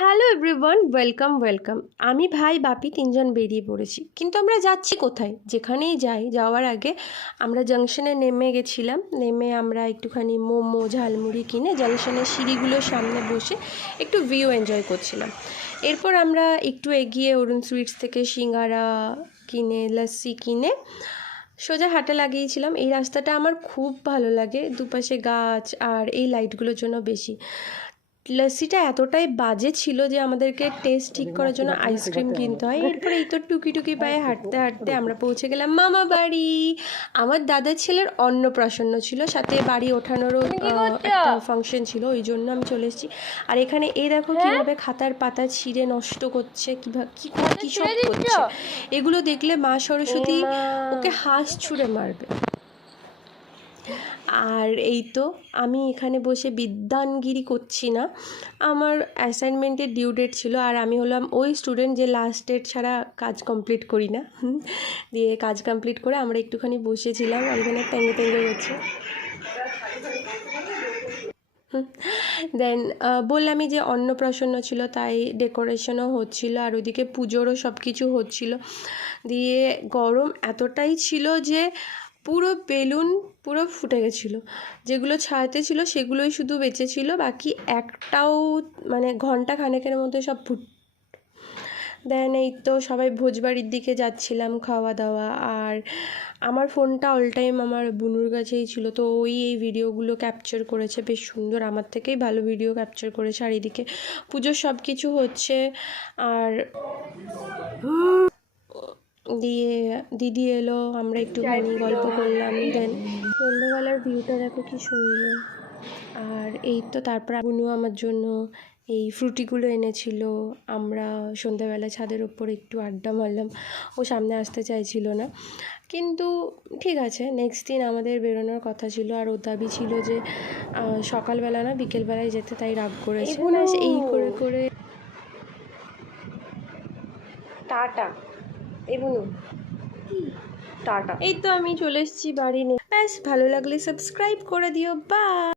Hello everyone, welcome. আমি ভাই বাপি তিনজন বেরিয়ে পড়েছি, কিন্তু আমরা যাচ্ছি কোথায়? যেখানেই যাই যাওয়ার আগে আমরা জাংশনে নেমে গেছিলাম। নেমে আমরা একটুখানি মোমো ঝালমুড়ি কিনে জাংশনের সিঁড়িগুলোর সামনে বসে একটু ভিউ এনজয় করছিলাম। এরপর আমরা একটু এগিয়ে অরুণ সুইটস থেকে সিঙ্গারা কিনে লস্যি কিনে সোজা হাঁটা লাগিয়েছিলাম। এই রাস্তাটা আমার খুব ভালো লাগে, দুপাশে গাছ আর এই লাইটগুলোর জন্য বেশি। লস্যিটা এতটাই বাজে ছিল যে আমাদেরকে টেস্ট ঠিক করার জন্য আইসক্রিম কিনতে হয়। এরপরে এই তো টুকি পায়ে হাঁটতে হাঁটতে আমরা পৌঁছে গেলাম মামা বাড়ি। আমার দাদার ছেলের অন্নপ্রাশন ছিল, সাথে বাড়ি ওঠানোরও একটা ফাংশন ছিল, ওই জন্য আমি চলে এসেছি। আর এখানে এই দেখো কীভাবে খাতার পাতা ছিঁড়ে নষ্ট করছে, কী সব করছে। এগুলো দেখলে মা সরস্বতী ওকে হাঁস ছুঁড়ে মারবে। আর এই তো আমি এখানে বসে বিদ্যানগিরি করছি না, আমার অ্যাসাইনমেন্টের ডিউ ডেট ছিল। আর আমি হলাম ওই স্টুডেন্ট যে লাস্ট ডেট ছাড়া কাজ কমপ্লিট করি না। দিয়ে কাজ কমপ্লিট করে আমরা একটুখানি বসেছিলাম, আর এখানে ট্যাঙ্গে হচ্ছে। দেন বললামই যে অন্নপ্রাশন ছিল, তাই ডেকোরেশনও হচ্ছিল, আর ওইদিকে পুজোরও সব কিছু হচ্ছিল। দিয়ে গরম এতটাই ছিল যে পুরো বেলুন পুরো ফুটে গেছিলো। যেগুলো ছায়াতে ছিল সেগুলোই শুধু বেঁচে ছিল, বাকি একটাও মানে ঘন্টা খানেকের মধ্যে সব দেন এই তো সবাই ভোজবাড়ির দিকে যাচ্ছিলাম খাওয়া দাওয়া। আর আমার ফোনটা অল টাইম আমার বুনুর কাছেই ছিল, তো ওই এই ভিডিওগুলো ক্যাপচার করেছে বেশ সুন্দর, আমার থেকেই ভালো ভিডিও ক্যাপচার করেছে। আর এদিকে পুজোর সব কিছু হচ্ছে। আর দিয়ে দিদি এলো, আমরা একটুখানি গল্প করলাম। দেন সন্ধ্যেবেলার ভিউটা দেখো কি সুন্দর। আর এই তো তারপর বুনু আমার জন্য এই ফ্রুটিগুলো এনেছিল। আমরা সন্ধ্যাবেলা ছাদের ওপর একটু আড্ডা মারলাম। ও সামনে আসতে চাইছিল না, কিন্তু ঠিক আছে। নেক্সট দিন আমাদের বেরোনোর কথা ছিল, আর ও দাবি ছিল যে সকালবেলা না বিকেলবেলায় যেতে, তাই রাগ করেছে। এই করে করে টাটা টাটা। এই তো আমি চলে এসেছি বাড়ি নিয়ে। ব্যাস, ভালো লাগলে সাবস্ক্রাইব করে দিও। বাই।